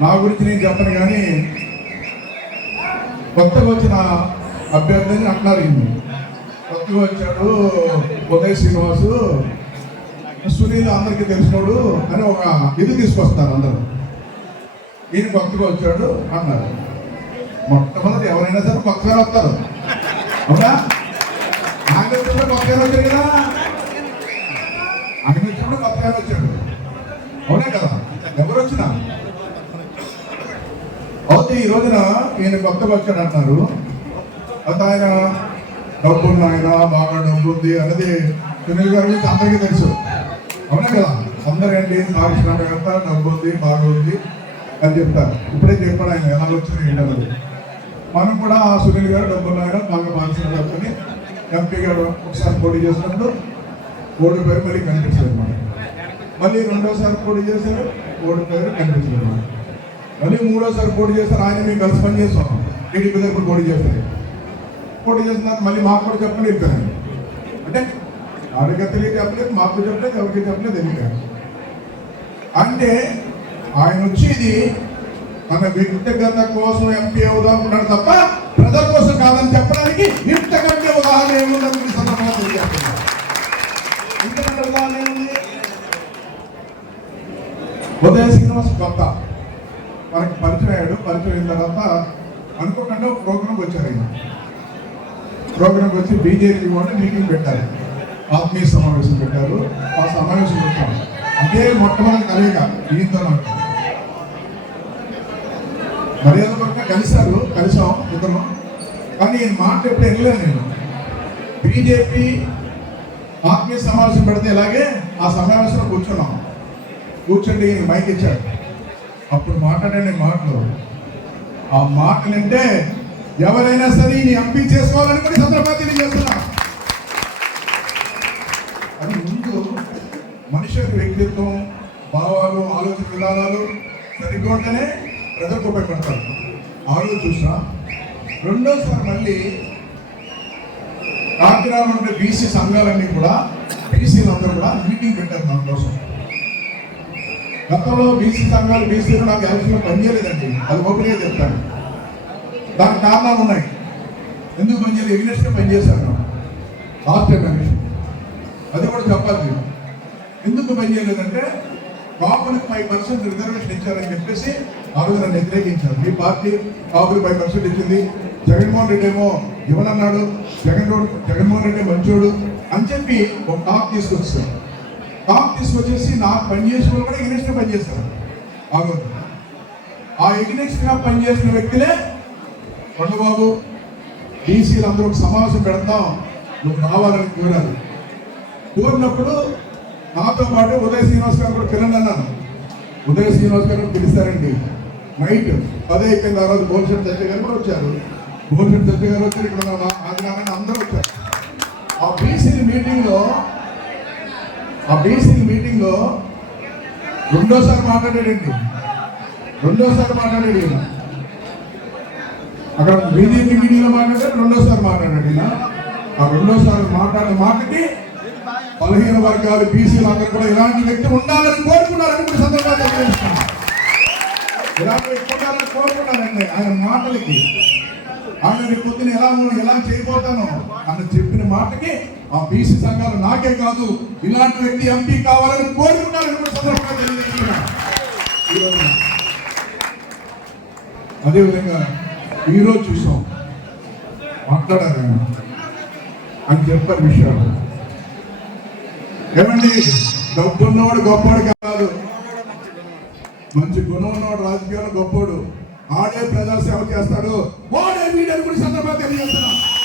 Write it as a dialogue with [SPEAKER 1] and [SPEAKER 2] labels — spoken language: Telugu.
[SPEAKER 1] నా గురించి నేను చెప్పను కానీ కొత్తగా వచ్చిన అభ్యర్థి అని అంటున్నారు ఈయన్ని. కొత్తగా వచ్చాడు ఉదయ్ శ్రీనివాసు సునీల్ అందరికీ తెలిసినోడు అని ఒక ఇది తీసుకొస్తారు అందరూ. ఈయన కొత్తగా వచ్చాడు అన్నారు. మొట్టమొదటి ఎవరైనా సరే కొత్తగా వస్తారు. అవునా? ఆయన వచ్చినప్పుడు కొత్తగా వచ్చాడు కదా? ఆయన వచ్చినప్పుడు కొత్తగా వచ్చాడు అవునే కదా ఎవరు వచ్చినా అయితే ఈ రోజున ఈయన కొత్తగా వచ్చాడు అన్నారు అయితే ఆయన డబ్బు ఉంది ఆయన బాగా డబ్బు ఉంది అన్నది సునీల్ గారి గురించి అందరికీ తెలుసు. అవునా కదా? అందరూ ఏంటి పారిశ్రామికత డబ్బు ఉంది బాగా ఉంది అని చెప్తారు. ఇప్పుడే చెప్పాడు ఆయన ఎలా వచ్చిన ఏంటన్నది మనం కూడా ఆ సునీల్ గారు డబ్బులు ఆయన బాగా పారిశ్రామిక అని ఎంపీ గారు ఒకసారి పోటీ చేసినప్పుడు ఓడిపోయి మళ్ళీ కనిపించలేదు మనకి. మళ్ళీ రెండోసారి పోటీ చేశారు ఓడిపోయారు కనిపించలేదు మనకి. మళ్ళీ మూడోసారి పోటీ చేస్తారు ఆయన మేము కలిసి పని చేస్తాం. టీడీపీ తరఫున పోటీ చేస్తారు పోటీ చేస్తున్నారు మళ్ళీ మాకు కూడా చెప్పండి వెళ్ళిపోయాను అంటే ఆవిడకి తెలియక చెప్పలేదు మాకు చెప్పలేదు ఎవరికి చెప్పలేదు వెళ్ళిపోయాను అంటే ఆయన వచ్చేది తన వ్యక్తిగత కోసం ఎంపీ అవుదామన్నాడు తప్ప ప్రజల కోసం కాదని చెప్పడానికి ఇంతకంటే ఉదాహరణ ఏముందని ఈ సందర్భంగా తెలియజేస్తున్నారు ఇంతకంటే ఉదాహరణ ఏముంది? ఉదయ శ్రీనివాస్ కొత్త వారికి పరిచయం అయ్యాడు. పరిచయం అయిన తర్వాత అనుకోకుండా ప్రోగ్రామ్కి వచ్చారు ఆయన. ప్రోగ్రామ్కి వచ్చి బీజేపీ వాళ్ళు మీటింగ్ పెట్టారు. ఆత్మీయ సమావేశం పెట్టారు. ఆ సమావేశం పెట్టారు అదే మొట్టమొదటి కలయిక ఈయనతో మర్యాద పరంగా కలిశారు. కలిసాం ఇద్దరు కానీ ఈయన మాట ఎప్పుడు వెళ్ళలేదు నేను. బీజేపీ ఆత్మీయ సమావేశం పెడితే ఇలాగే ఆ సమావేశంలో కూర్చున్నాం. కూర్చుంటే ఈయన మైక్ ఇచ్చాడు. అప్పుడు మాట్లాడండి మాటలు. ఆ మాటలు అంటే ఎవరైనా సరే నీ ఎంపీ చేసుకోవాలని కూడా ఈ సందర్భంగా తెలియజేస్తున్నా. అది ముందు మనిషి యొక్క వ్యక్తిత్వం భావాలు ఆలోచన విధానాలు సరిగ్గా ఉంటేనే ప్రజలకు ఉపయోగపడతారు ఆ రోజు చూసా రెండోసారి మళ్ళీ కాకినాడలో ఉండే బీసీ సంఘాలన్నీ కూడా బీసీలు అందరూ కూడా మీటింగ్ పెట్టారు మన కోసం గతంలో బీసీ సంఘాలు బీసీలు నాకు ఎలక్షన్లో పనిచేయలేదండి అది ఓపెన్గా చెప్తాను దానికి కారణాలు ఉన్నాయి. ఎందుకు పనిచేయలేదు ఎగ్నెస్ట్గా పనిచేశాను రాష్ట్ర కమిషన్. అది కూడా చెప్పాలి ఎందుకు పనిచేయలేదంటే కాపులకు ఫైవ్ పర్సెంట్ రిజర్వేషన్ ఇచ్చారని చెప్పేసి ఆ రోజు నన్ను వ్యతిరేకించారు. మీ పార్టీ కాపులకు ఫైవ్ పర్సెంట్ ఇచ్చింది. జగన్మోహన్ రెడ్డి ఏమో ఇవ్వనన్నాడు. జగన్ జగన్మోహన్ రెడ్డి మంచోడు అని చెప్పి ఒక టాప్ తీసుకొచ్చారు. టాప్ తీసుకొచ్చేసి నాకు పనిచేసిన వాళ్ళు కూడా ఎగ్నెస్ట్ పనిచేశారు ఆ ఆ ఎగ్నెస్ట్గా పనిచేసిన వ్యక్తులే కొండబాబు డీసీలు అందరూ ఒక సమావేశం పెడతాం. నువ్వు రావాలని కోరారు. కోరినప్పుడు నాతో పాటు ఉదయ శ్రీనివాస్ గారు కూడా పిల్లలు అన్నాను ఉదయ శ్రీనివాస్ గారు పిలుస్తారండి. నైట్ పదే అయిపోయింది ఆ రోజు భువనేశ్వర్ చర్చ గారు కూడా వచ్చారు. భువనేశ్వర్ చర్చ గారు వచ్చారు. ఇక్కడ ఆదినారాయణ అందరూ వచ్చారు. ఆ బీసీ మీటింగ్లో ఆ బీసీ మీటింగ్లో రెండోసారి మాట్లాడాడండి. రెండోసారి మాట్లాడాడు అక్కడ బీజేపీ మీటింగ్లో మాట్లాడాడు రెండోసారి మాట్లాడాడు ఈయన. ఆ రెండోసారి మాట్లాడిన మాటకి బలహీన వర్గాలు బీసీలు అందరూ కూడా ఇలాంటి వ్యక్తి ఉండాలని కోరుకున్నారని కూడా సందర్భంగా తెలియజేస్తున్నాను. ఇలాంటి వ్యక్తి ఉండాలని కోరుకున్నారండి ఆయన మాటలకి. ఆయన రేపు పొద్దున ఎలా ఎలా చేయబోతాను అని చెప్పిన మాటకి ఆ బీసీ సంఘాలు నాకే కాదు ఇలాంటి వ్యక్తి ఎంపీ కావాలని కోరుకున్నారని కూడా సందర్భంగా ఈరోజు అదేవిధంగా ఈరోజు చూసాం మాట్లాడారు అని చెప్పారు విషయాలు. ఏమండి డబ్బున్నవాడు గొప్పవాడు కాదు. మంచి గుణం ఉన్నవాడు రాజకీయాలు గొప్పవాడు ఆడే ప్రజా సేవ చేస్తాడు వాడే వీడని కూడా సందర్భంగా తెలియజేస్తున్నాం.